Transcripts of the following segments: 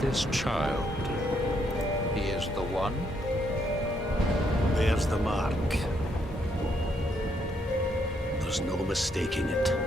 This child, he is the one? There's the mark. There's no mistaking it.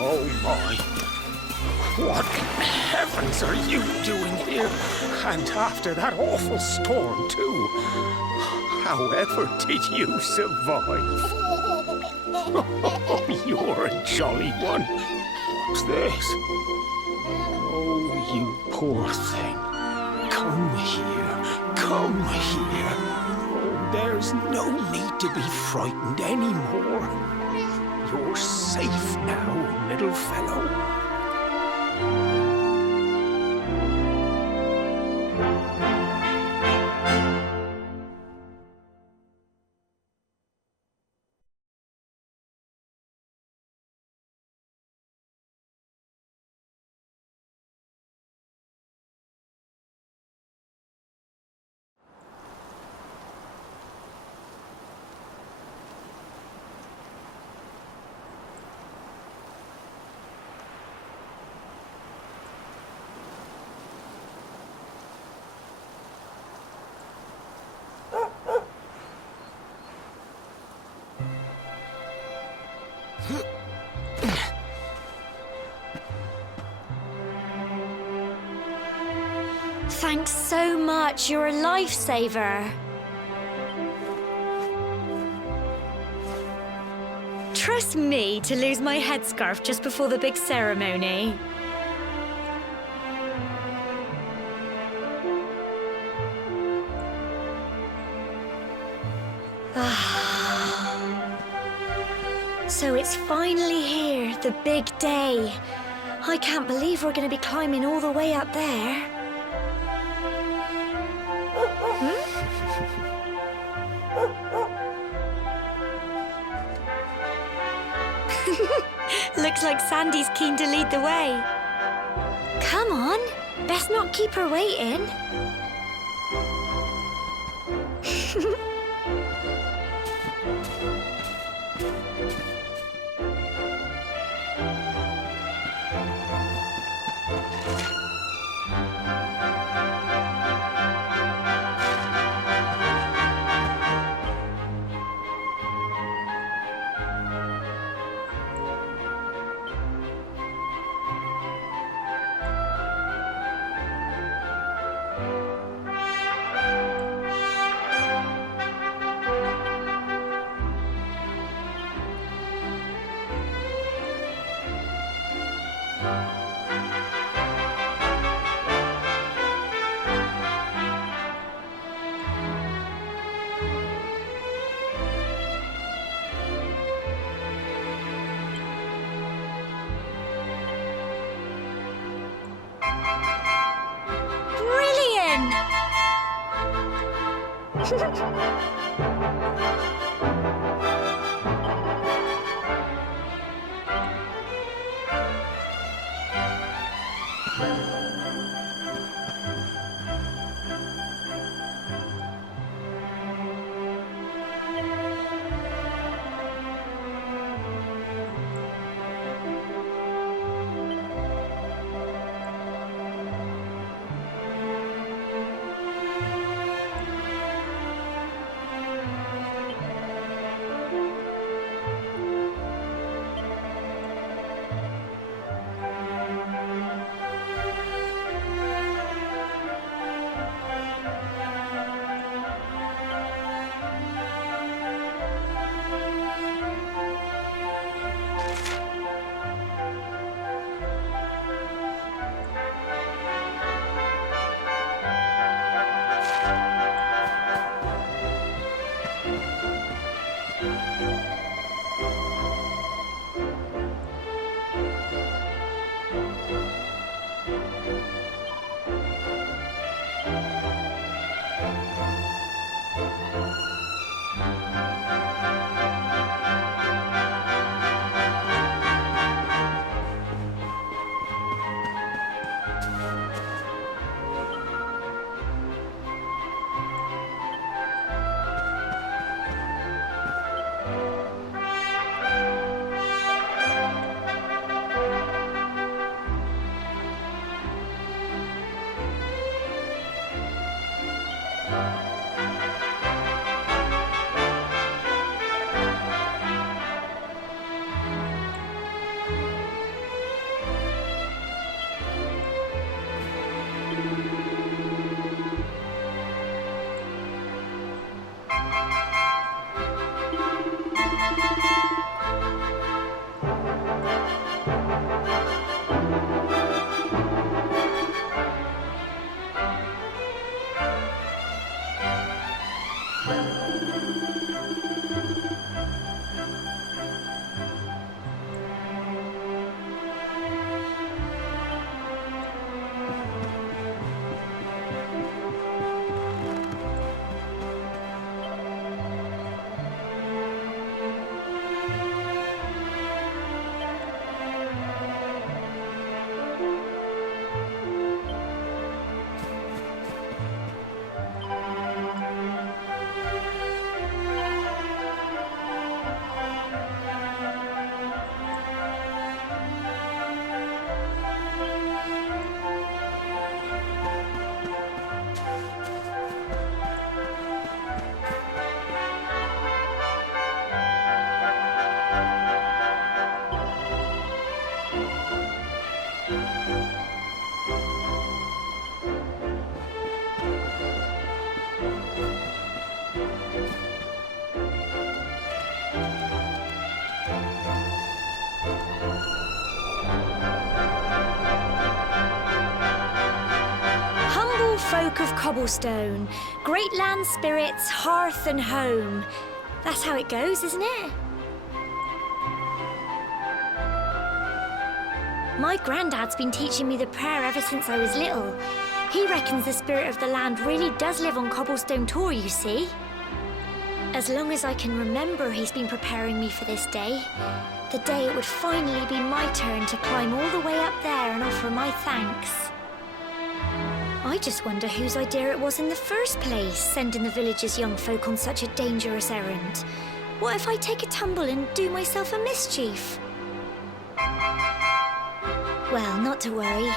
Oh my. What in heavens are you doing here? And after that awful storm, too. However did you survive? Oh, you're a jolly one. What's this? Oh, you poor thing. Come here. Come here. Oh, there's no need to be frightened anymore. You're safe now, little fellow. so much. You're a lifesaver. Trust me to lose my headscarf just before the big ceremony. So it's finally here, the big day. I can't believe we're going to be climbing all the way up there. Looks like Sandy's keen to lead the way. Come on, best not keep her waiting. folk of cobblestone, great land spirits, hearth and home. That's how it goes, isn't it? My granddad's been teaching me the prayer ever since I was little. He reckons the spirit of the land really does live on Cobblestone Tor, you see. As long as I can remember, he's been preparing me for this day. The day it would finally be my turn to climb all the way up there and offer my thanks. I just wonder whose idea it was in the first place, sending the village's young folk on such a dangerous errand. What if I take a tumble and do myself a mischief? Well, not to worry.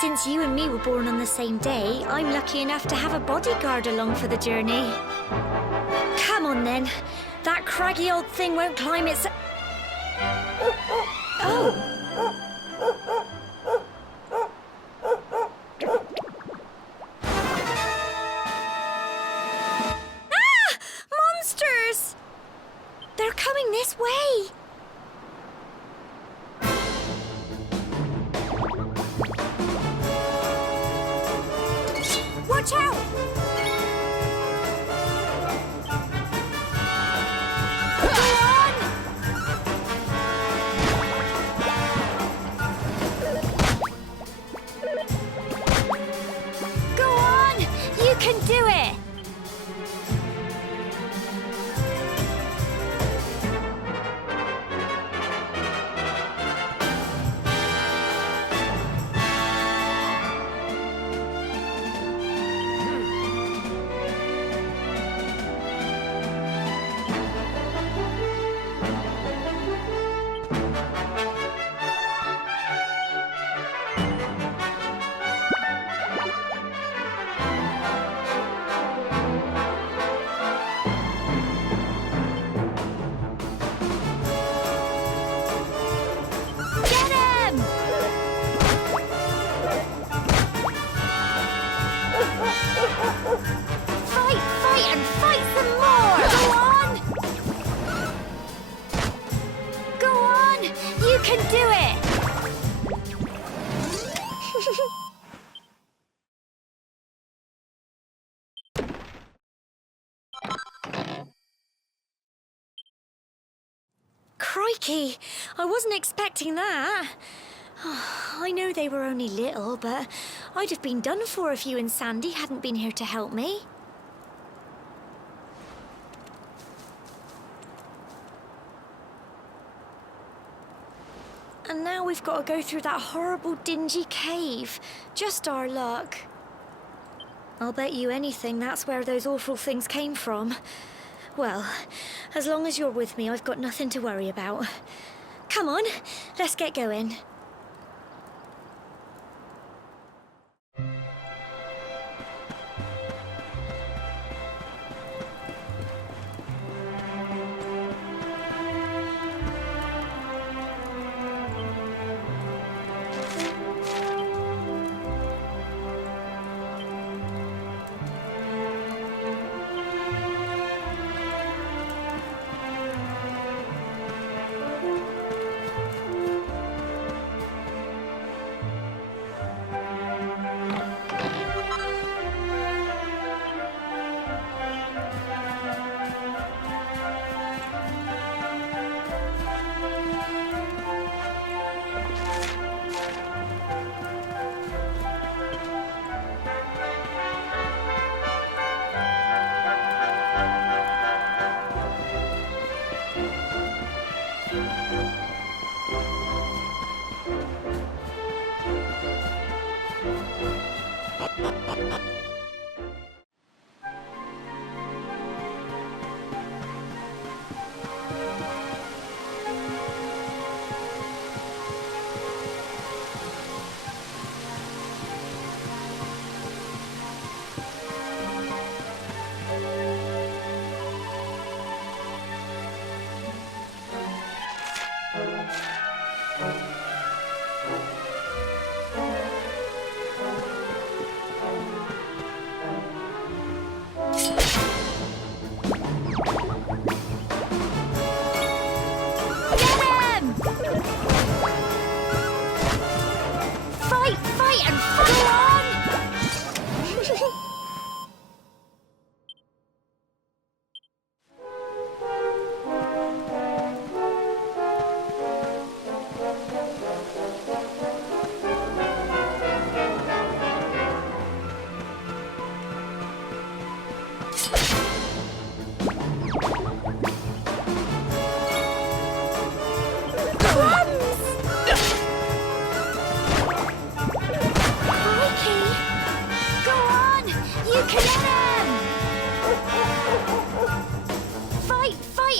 Since you and me were born on the same day, I'm lucky enough to have a bodyguard along for the journey. Come on, then. That craggy old thing won't climb its... Oh! Ah! Monsters! They're coming this way! Watch out! Go on! You can do it! Can do it! Crikey! I wasn't expecting that. I know they were only little, but I'd have been done for if you and Sandy hadn't been here to help me. And now we've got to go through that horrible, dingy cave. Just our luck. I'll bet you anything that's where those awful things came from. Well, as long as you're with me, I've got nothing to worry about. Come on, let's get going. Fight and fight on!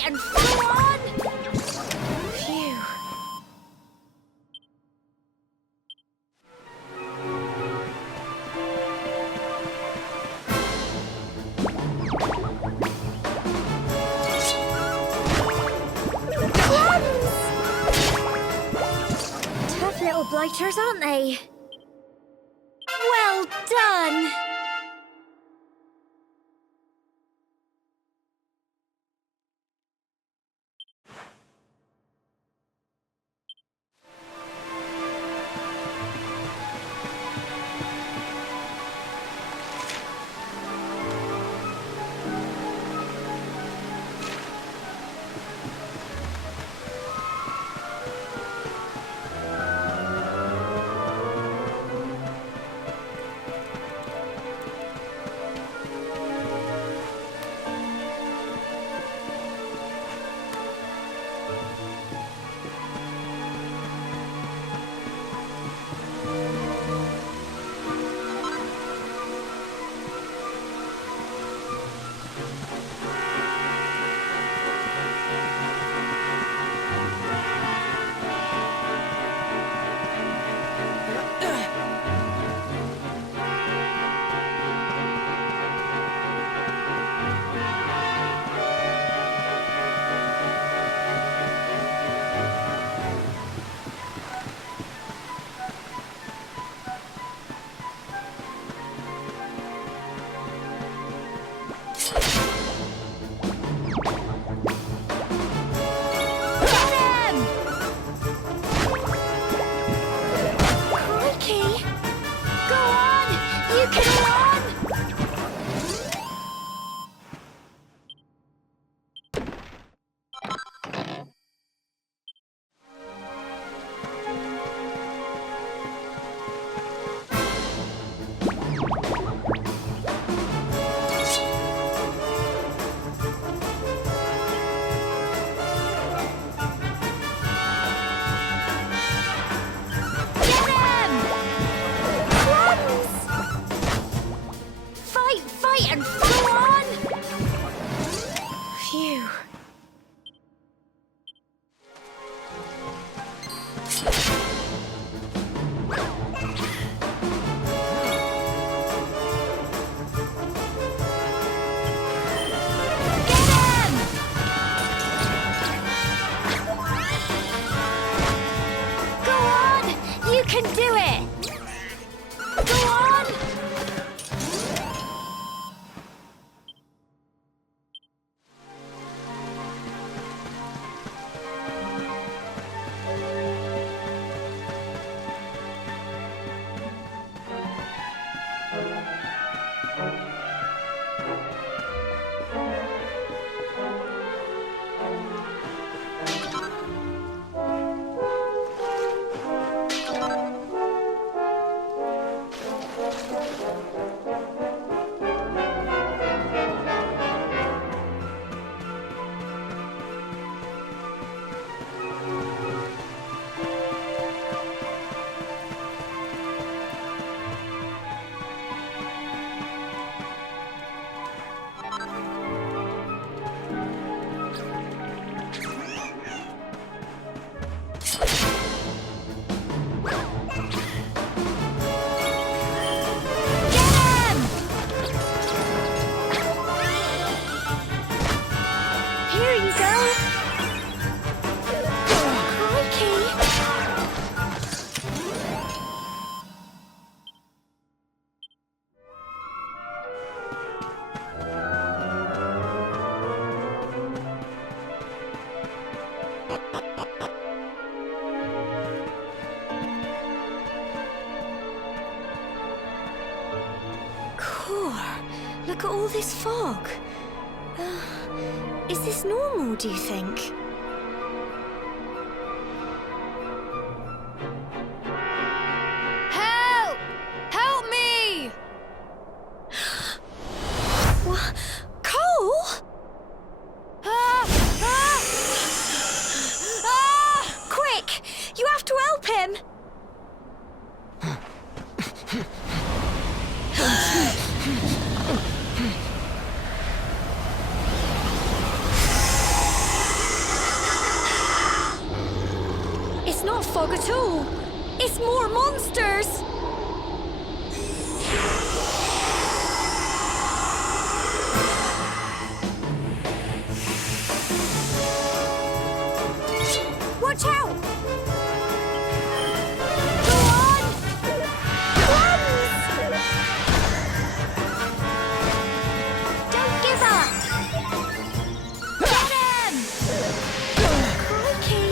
and follow on! Phew. Tough little blighters, aren't they? Well done! Look at all this fog. Is this normal, do you think? Help! Help me! What? Cole? Quick! You have to help him! not fog at all. It's more monsters. Watch out! Go on! Crumbs! Don't give up! Get him! Crikey!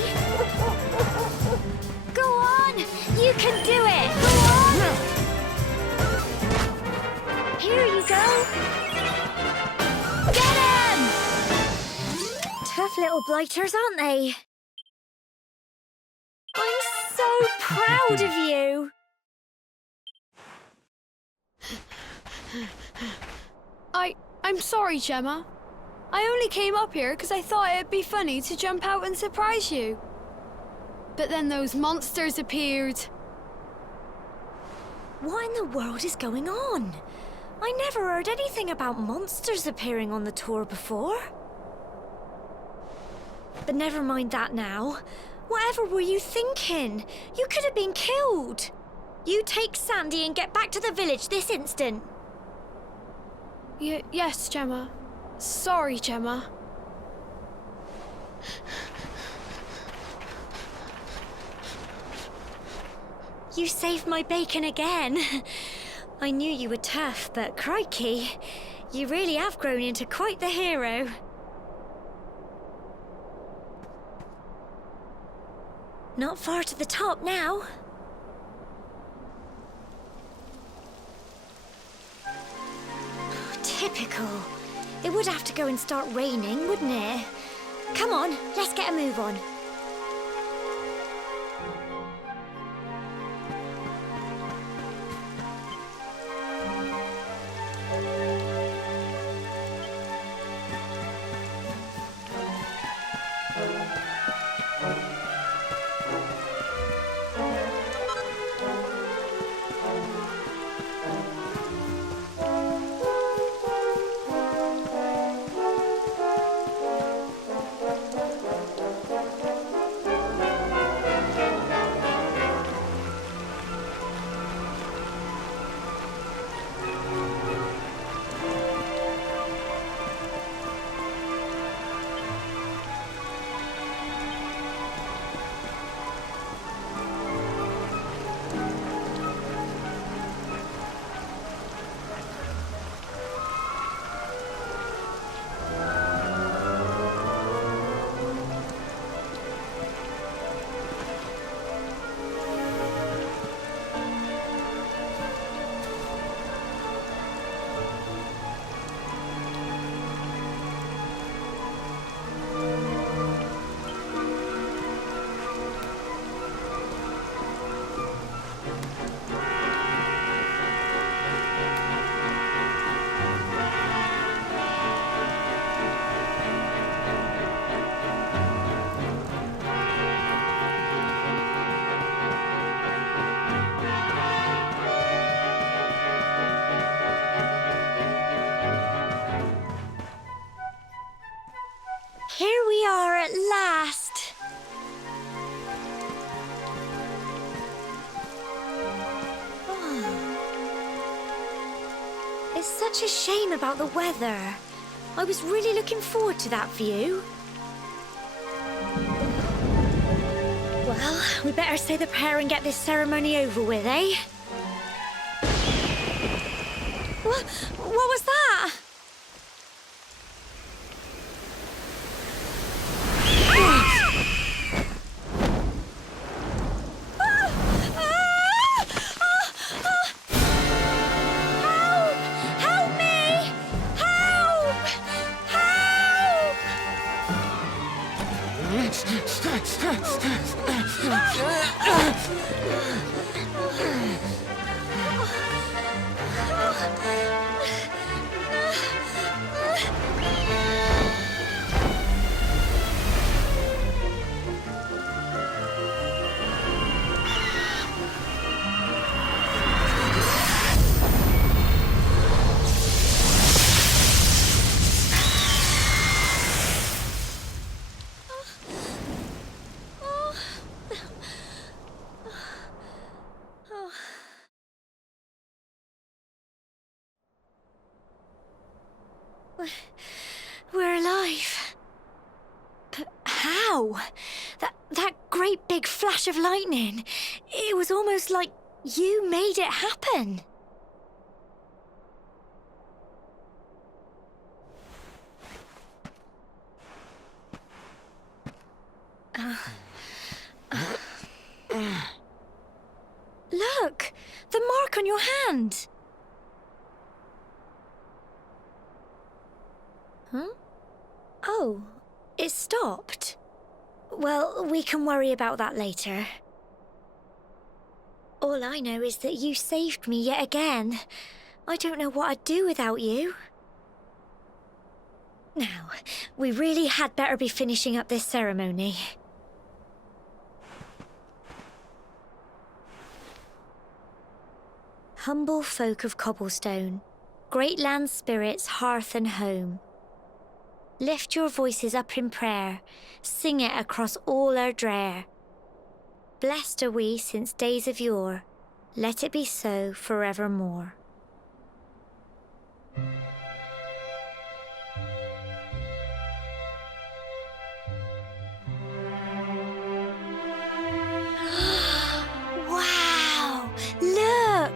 Go on! You can do it! Go on! Here you go! Get him! Tough little blighters, aren't they? I'm so proud of you! I'm sorry, Gemma. I only came up here because I thought it'd be funny to jump out and surprise you. But then those monsters appeared. What in the world is going on? I never heard anything about monsters appearing on the tour before. But never mind that now. Whatever were you thinking? You could have been killed. You take Sandy and get back to the village this instant. Yes, Gemma. Sorry, Gemma. You saved my bacon again. I knew you were tough, but crikey, you really have grown into quite the hero. Not far to the top now. Typical. It would have to go and start raining, wouldn't it? Come on, let's get a move on. Here we are at last. Oh. It's such a shame about the weather. I was really looking forward to that view. Well, we better say the prayer and get this ceremony over with, eh? What was that? Wow! That great big flash of lightning. It was almost like you made it happen. Look! The mark on your hand! Huh? Oh, it stopped. Well, we can worry about that later. All I know is that you saved me yet again. I don't know what I'd do without you. Now, we really had better be finishing up this ceremony. Humble folk of Cobblestone, great land spirits, hearth and home. Lift your voices up in prayer, sing it across all our drear. Blessed are we since days of yore, let it be so forevermore. Wow! Look!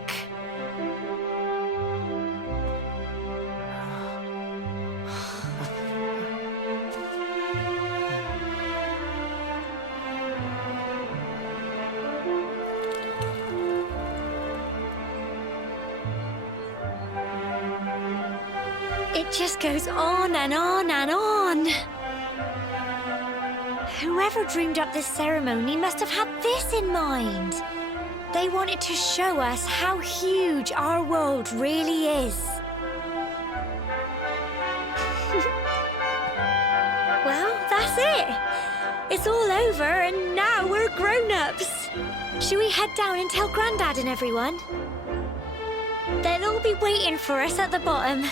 It just goes on and on and on. Whoever dreamed up this ceremony must have had this in mind. They wanted to show us how huge our world really is. Well, that's it. It's all over and now we're grown-ups. Shall we head down and tell Grandad and everyone? They'll all be waiting for us at the bottom.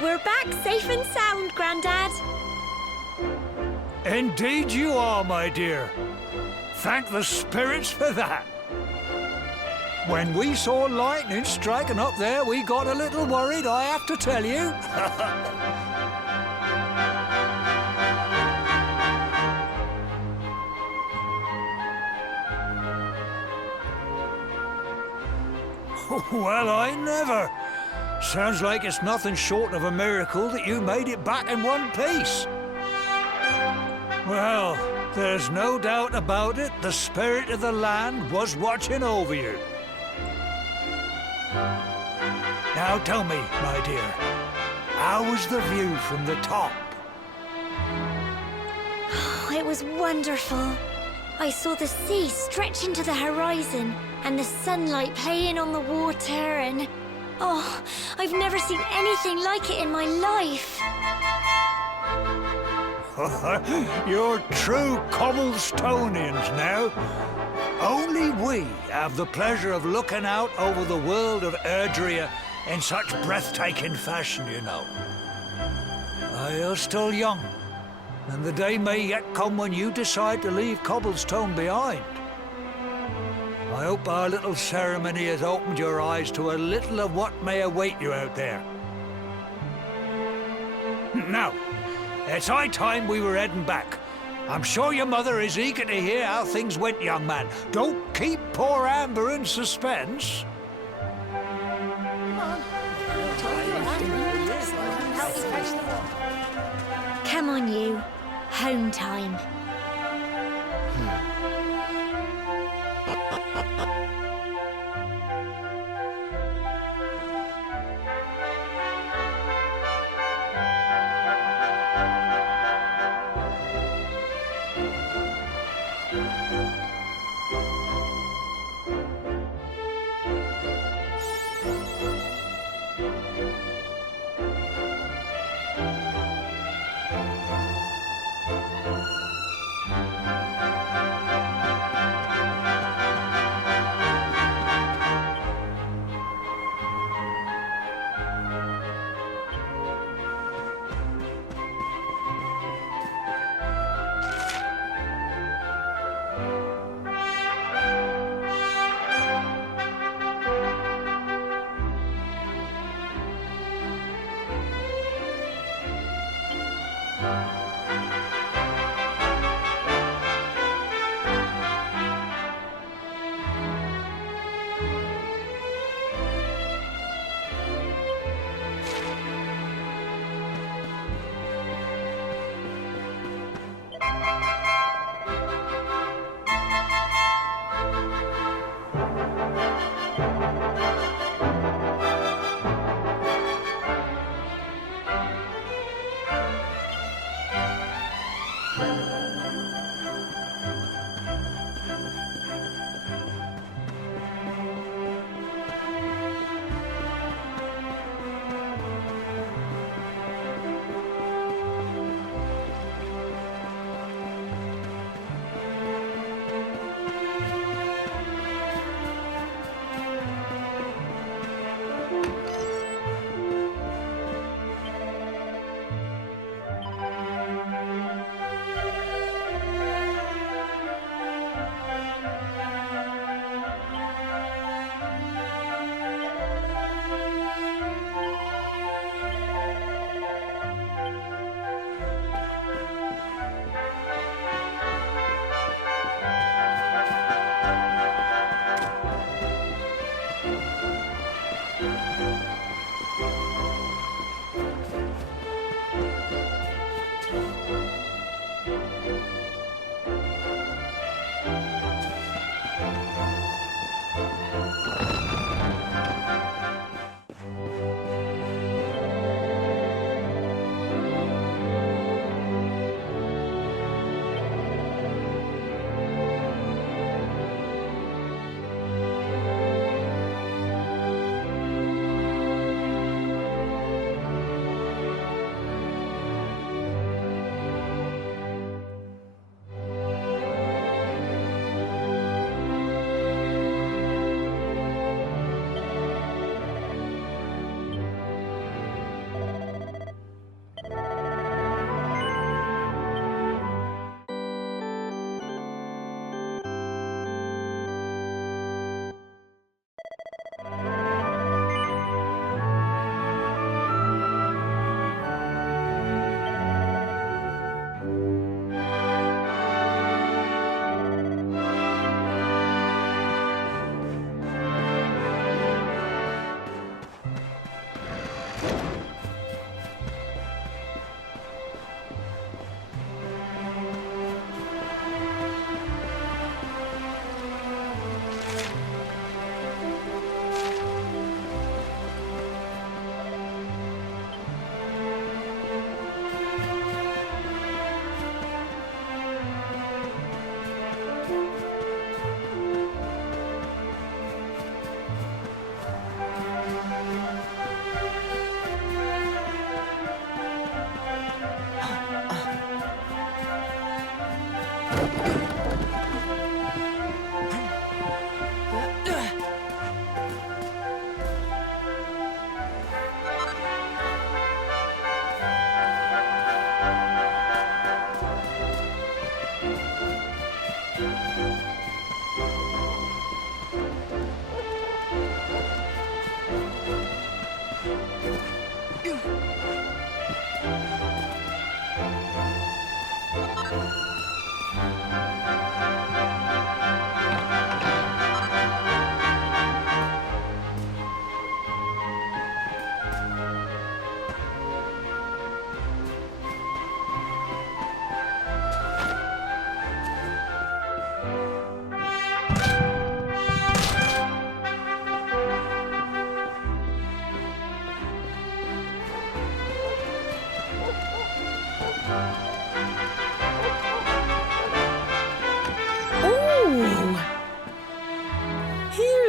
We're back safe and sound, Grandad. Indeed you are, my dear. Thank the spirits for that. When we saw lightning striking up there, we got a little worried, I have to tell you. Well, I never. Sounds like it's nothing short of a miracle that you made it back in one piece. Well, there's no doubt about it, the spirit of the land was watching over you. Now tell me, my dear, how was the view from the top? It was wonderful. I saw the sea stretch into the horizon and the sunlight playing on the water and... Oh, I've never seen anything like it in my life. You're true Cobblestonians now. Only we have the pleasure of looking out over the world of Erdrea in such breathtaking fashion, you know. You're still young, and the day may yet come when you decide to leave Cobblestone behind. I hope our little ceremony has opened your eyes to a little of what may await you out there. Now, it's high time we were heading back. I'm sure your mother is eager to hear how things went, young man. Don't keep poor Amber in suspense. Come on, you. Home time.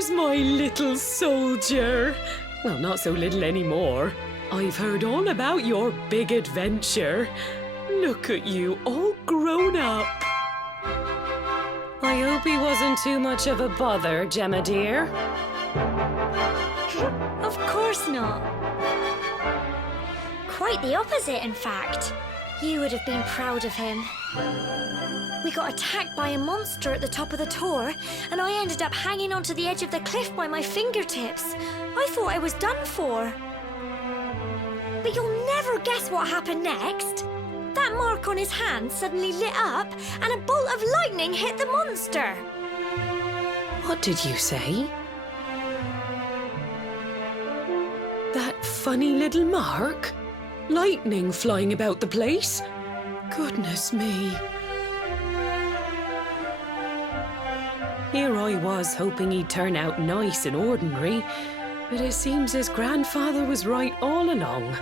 there's my little soldier. Well, not so little anymore. I've heard all about your big adventure. Look at you, all grown up. I hope he wasn't too much of a bother, Gemma dear. Of course not. Quite the opposite, in fact. You would have been proud of him. We got attacked by a monster at the top of the tor, and I ended up hanging onto the edge of the cliff by my fingertips. I thought I was done for. But you'll never guess what happened next. That mark on his hand suddenly lit up, and a bolt of lightning hit the monster. What did you say? That funny little mark? Lightning flying about the place? Goodness me. Here I was hoping he'd turn out nice and ordinary, but it seems his grandfather was right all along.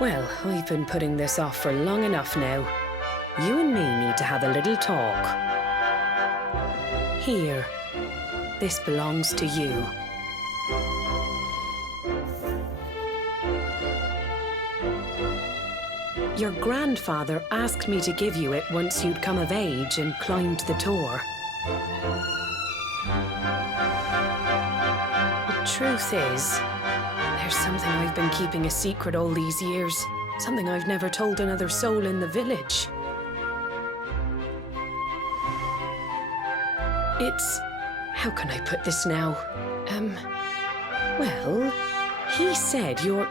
Well, I've been putting this off for long enough now. You and me need to have a little talk. Here, this belongs to you. Your grandfather asked me to give you it once you'd come of age and climbed the tor. The truth is, there's something I've been keeping a secret all these years. Something I've never told another soul in the village. It's... how can I put this now? Well, he said you're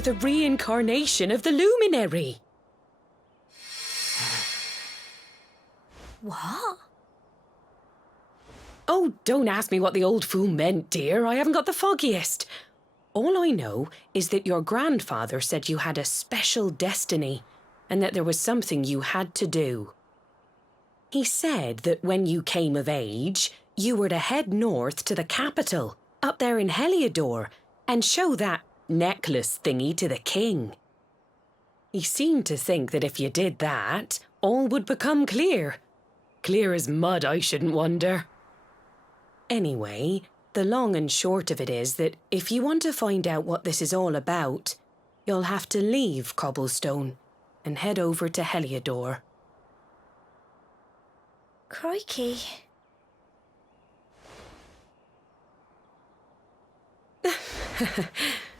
the reincarnation of the luminary. What? Oh, don't ask me what the old fool meant, dear. I haven't got the foggiest. All I know is that your grandfather said you had a special destiny and that there was something you had to do. He said that when you came of age, you were to head north to the capital, up there in Heliodor, and show that necklace thingy to the king. He seemed to think that if you did that, all would become clear. Clear as mud, I shouldn't wonder. Anyway, the long and short of it is that if you want to find out what this is all about, you'll have to leave Cobblestone and head over to Heliodor. Crikey.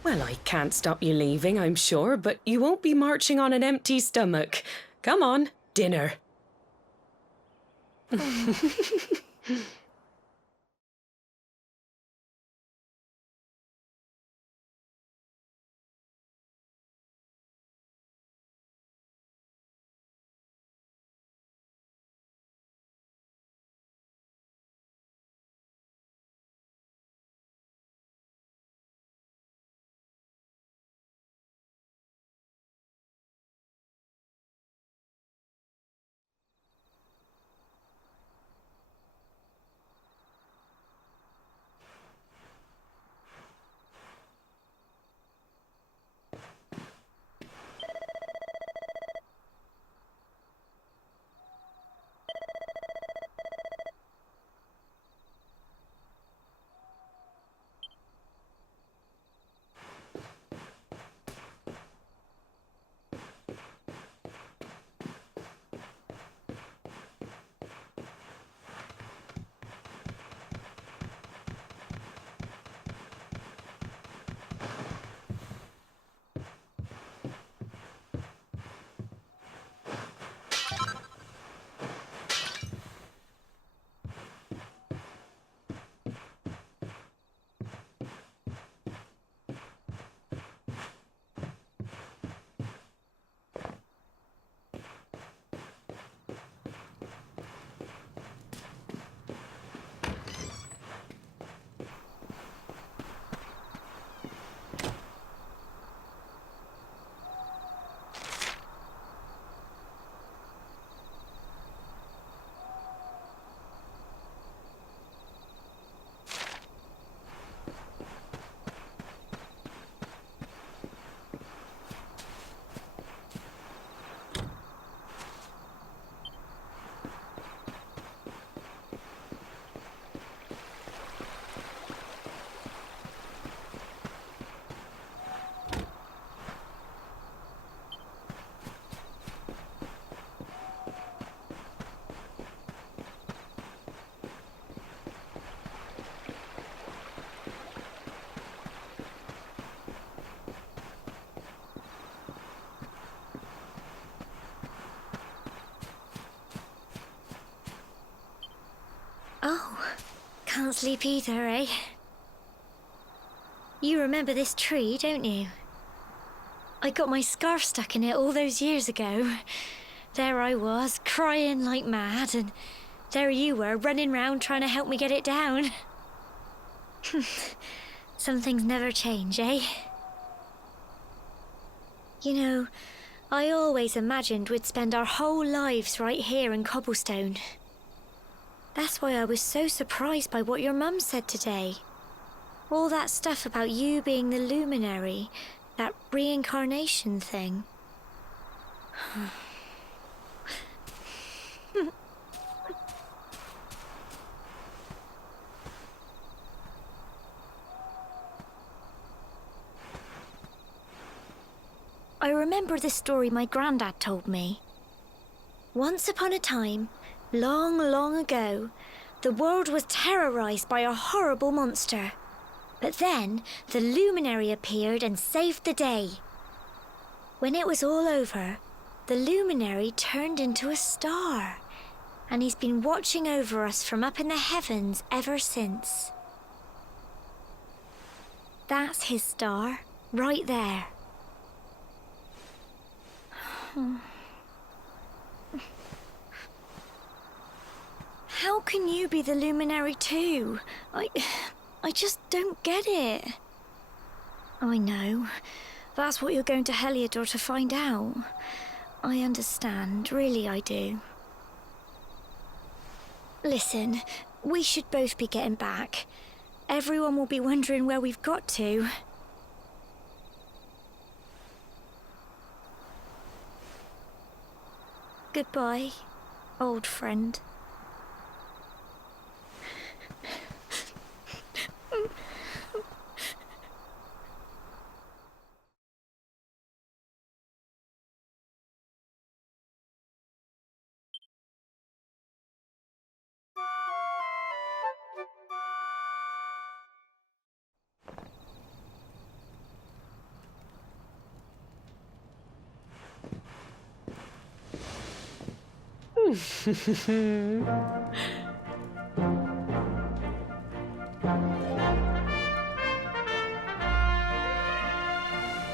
Well, I can't stop you leaving, I'm sure, but you won't be marching on an empty stomach. Come on, dinner. Can't sleep either, eh? You remember this tree, don't you? I got my scarf stuck in it all those years ago. There I was, crying like mad, and there you were, running round trying to help me get it down. Some things never change, eh? You know, I always imagined we'd spend our whole lives right here in Cobblestone. That's why I was so surprised by what your mum said today. All that stuff about you being the luminary, that reincarnation thing. I remember the story my granddad told me. Once upon a time, long, long ago, the world was terrorized by a horrible monster. But then, the luminary appeared and saved the day. When it was all over, the luminary turned into a star, and he's been watching over us from up in the heavens ever since. That's his star, right there. How can you be the luminary too? I just don't get it. I know. That's what you're going to Heliodor to find out. I understand, really I do. Listen, we should both be getting back. Everyone will be wondering where we've got to. Goodbye, old friend.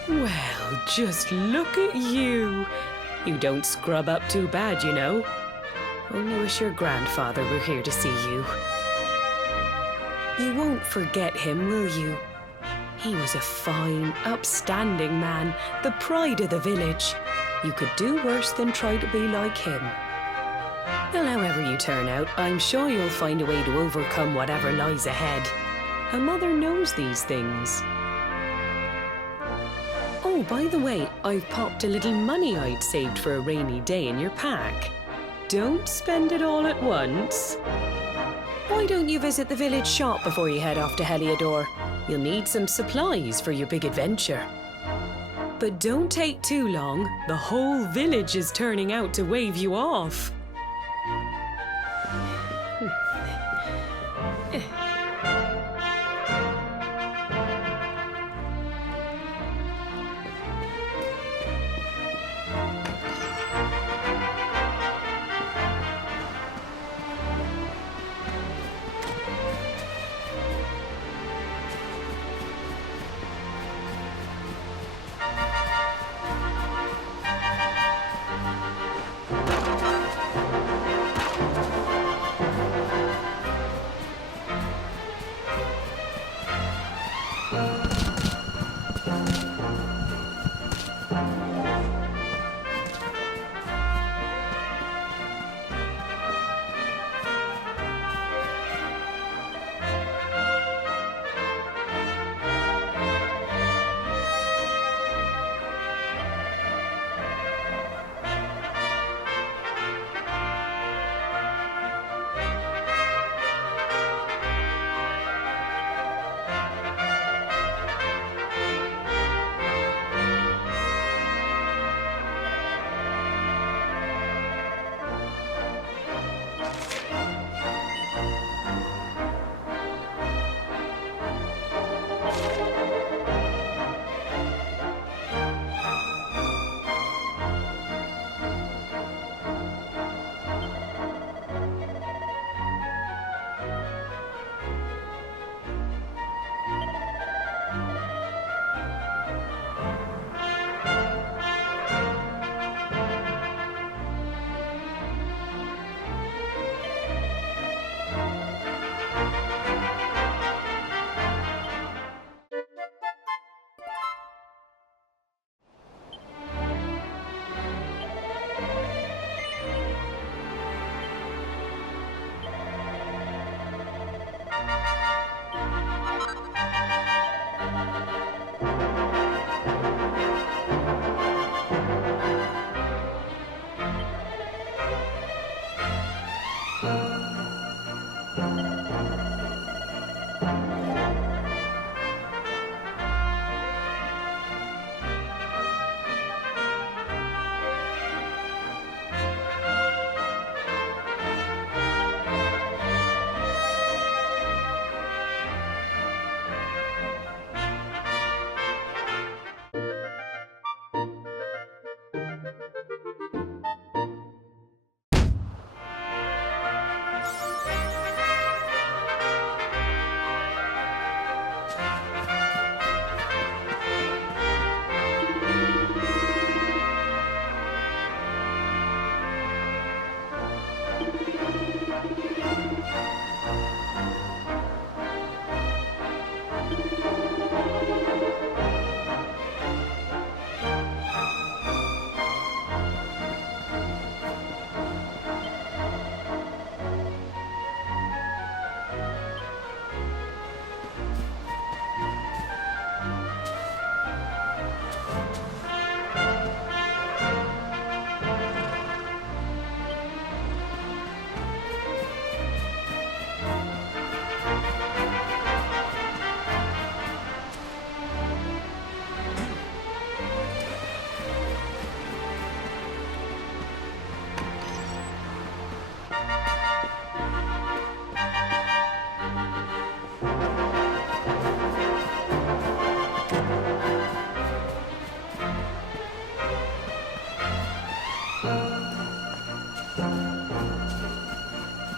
Well, just look at you. You don't scrub up too bad, you know. Only wish your grandfather were here to see you. You won't forget him, will you? He was a fine, upstanding man, the pride of the village. You could do worse than try to be like him. Well, however you turn out, I'm sure you'll find a way to overcome whatever lies ahead. A mother knows these things. Oh, by the way, I've popped a little money I'd saved for a rainy day in your pack. Don't spend it all at once. Why don't you visit the village shop before you head off to Heliodor? You'll need some supplies for your big adventure. But don't take too long. The whole village is turning out to wave you off.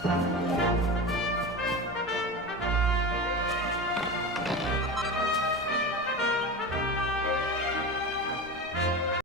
Thank you.